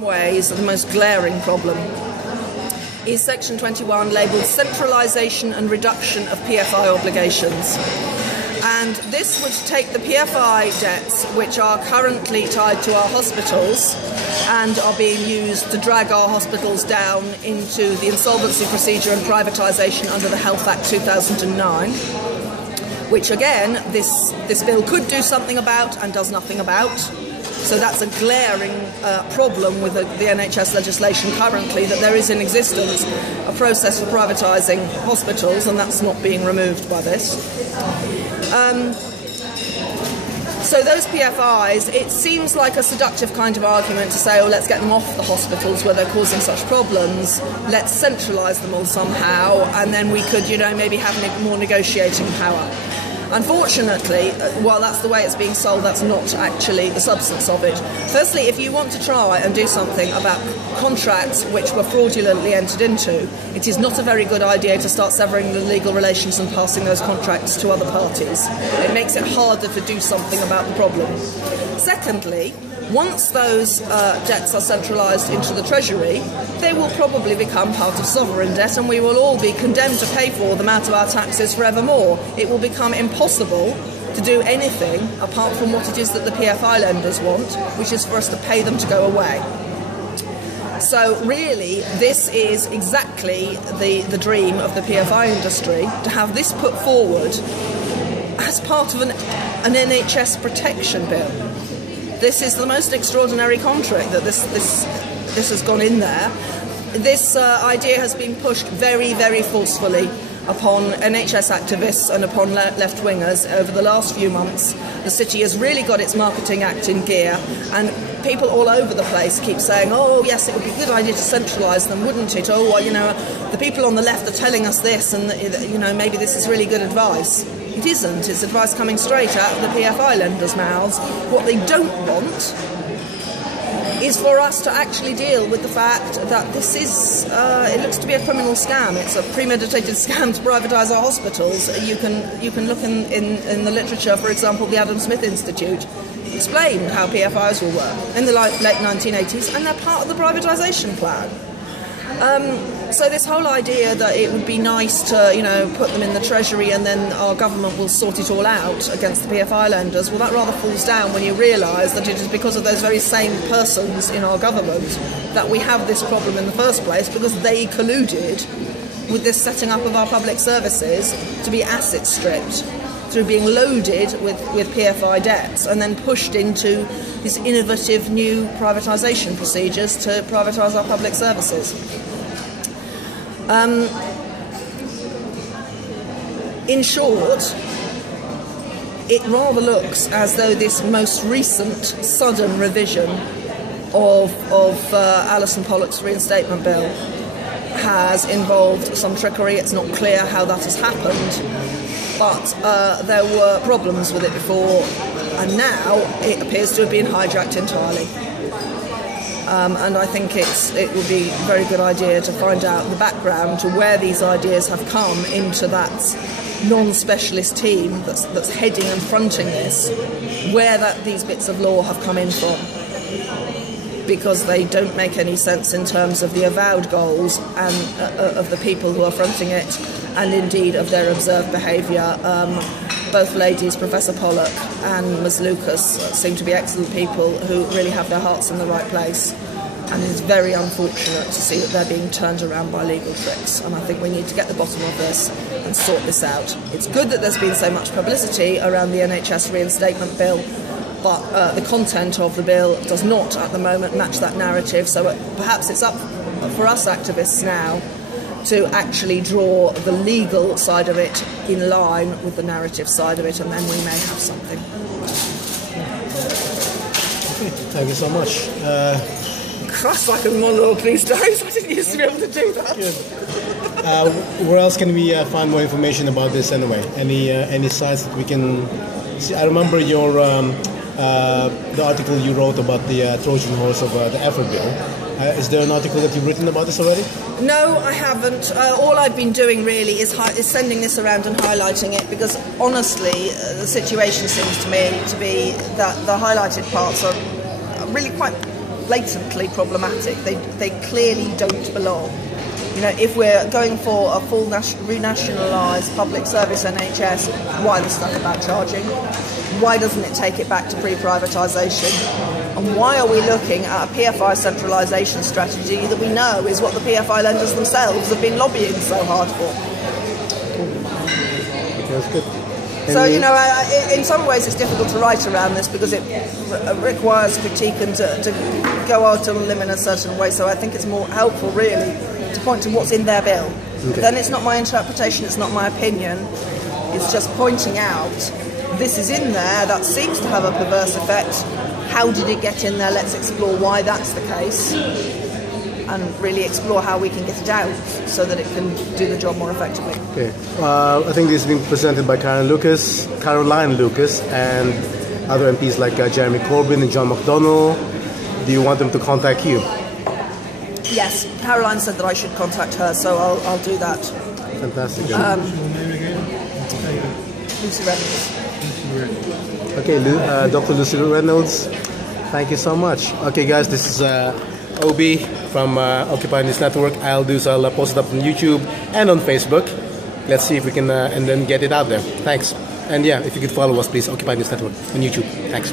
ways, the most glaring problem is Section 21, labelled centralisation and reduction of PFI obligations. And this would take the PFI debts, which are currently tied to our hospitals and are being used to drag our hospitals down into the insolvency procedure and privatisation under the Health Act 2009, which again, this bill could do something about and does nothing about. So that's a glaring problem with the NHS legislation currently, that there is in existence a process for privatising hospitals, and that's not being removed by this. So those PFIs, it seems like a seductive kind of argument to say, oh, let's get them off the hospitals where they're causing such problems, let's centralise them all somehow, and then we could, maybe have more negotiating power. Unfortunately, while that's the way it's being sold, that's not actually the substance of it. Firstly, if you want to try and do something about contracts which were fraudulently entered into, it is not a very good idea to start severing the legal relations and passing those contracts to other parties. It makes it harder to do something about the problem. Secondly, once those debts are centralised into the Treasury, they will probably become part of sovereign debt, and we will all be condemned to pay for them out of our taxes forevermore. It will become impossible to do anything apart from what it is that the PFI lenders want, which is for us to pay them to go away. So really, this is exactly the dream of the PFI industry, to have this put forward as part of an NHS protection bill. This is the most extraordinary contract that this has gone in there. This idea has been pushed very, very forcefully upon NHS activists and upon left-wingers over the last few months. The city has really got its marketing act in gear, and people all over the place keep saying, oh yes, it would be a good idea to centralise them, wouldn't it? Oh, well, the people on the left are telling us this, and maybe this is really good advice. It isn't. It's advice coming straight out of the PFI lenders' mouths. What they don't want is for us to actually deal with the fact that this is, it looks to be a criminal scam. It's a premeditated scam to privatise our hospitals. You can look in the literature, for example, the Adam Smith Institute explained how PFIs will work in the late 1980s, and they're part of the privatisation plan. So this whole idea that it would be nice to, put them in the Treasury and then our government will sort it all out against the PFI lenders, well, that rather falls down when you realise that it is because of those very same persons in our government that we have this problem in the first place, because they colluded with this setting up of our public services to be asset stripped through being loaded with PFI debts and then pushed into these innovative new privatisation procedures to privatise our public services. In short, it rather looks as though this most recent sudden revision of Alison Pollock's Reinstatement Bill has involved some trickery. It's not clear how that has happened, but there were problems with it before, and now it appears to have been hijacked entirely. And I think it would be a very good idea to find out the background to where these ideas have come into that non-specialist team that's heading and fronting this, where these bits of law have come in from, because they don't make any sense in terms of the avowed goals and of the people who are fronting it, and indeed of their observed behaviour. Both ladies, Professor Pollock and Ms Lucas, seem to be excellent people who really have their hearts in the right place, and it's very unfortunate to see that they're being turned around by legal tricks, and I think we need to get to the bottom of this and sort this out. It's good that there's been so much publicity around the NHS Reinstatement Bill, but the content of the bill does not at the moment match that narrative, so perhaps it's up for us activists now to actually draw the legal side of it in line with the narrative side of it, and then we may have something. Okay, thank you so much. Christ, I can monologue these days. I didn't used to be able to do that. Good. Where else can we find more information about this anyway? Any sites that we can see? I remember your the article you wrote about the Trojan horse of the effort bill. Is there an article that you've written about this already? No, I haven't. All I've been doing really is sending this around and highlighting it, because honestly, the situation seems to me to be that the highlighted parts are really quite blatantly problematic. They clearly don't belong. You know, if we're going for a full renationalised public service NHS, why the stuff about charging? Why doesn't it take it back to pre-privatisation? And why are we looking at a PFI centralisation strategy that we know is what the PFI lenders themselves have been lobbying so hard for? That's good. So, you know, in some ways it's difficult to write around this because it requires critique and to go out on a limb in a certain way. So I think it's more helpful, really, to point to what's in their bill. Okay. Then it's not my interpretation, it's not my opinion. It's just pointing out this is in there, that seems to have a perverse effect. How did it get in there? Let's explore why that's the case and really explore how we can get it out so that it can do the job more effectively. Okay. I think this is being presented by Caroline Lucas, and other MPs like Jeremy Corbyn and John McDonnell. Do you want them to contact you? Yes, Caroline said that I should contact her, so I'll do that. Fantastic. Lucy Reynolds. Okay, Dr. Lucy Reynolds, thank you so much. Okay, guys, this is Obi from Occupy News Network. I'll post it up on YouTube and on Facebook. Let's see if we can and then get it out there. Thanks. And yeah, if you could follow us, please, Occupy News Network on YouTube. Thanks.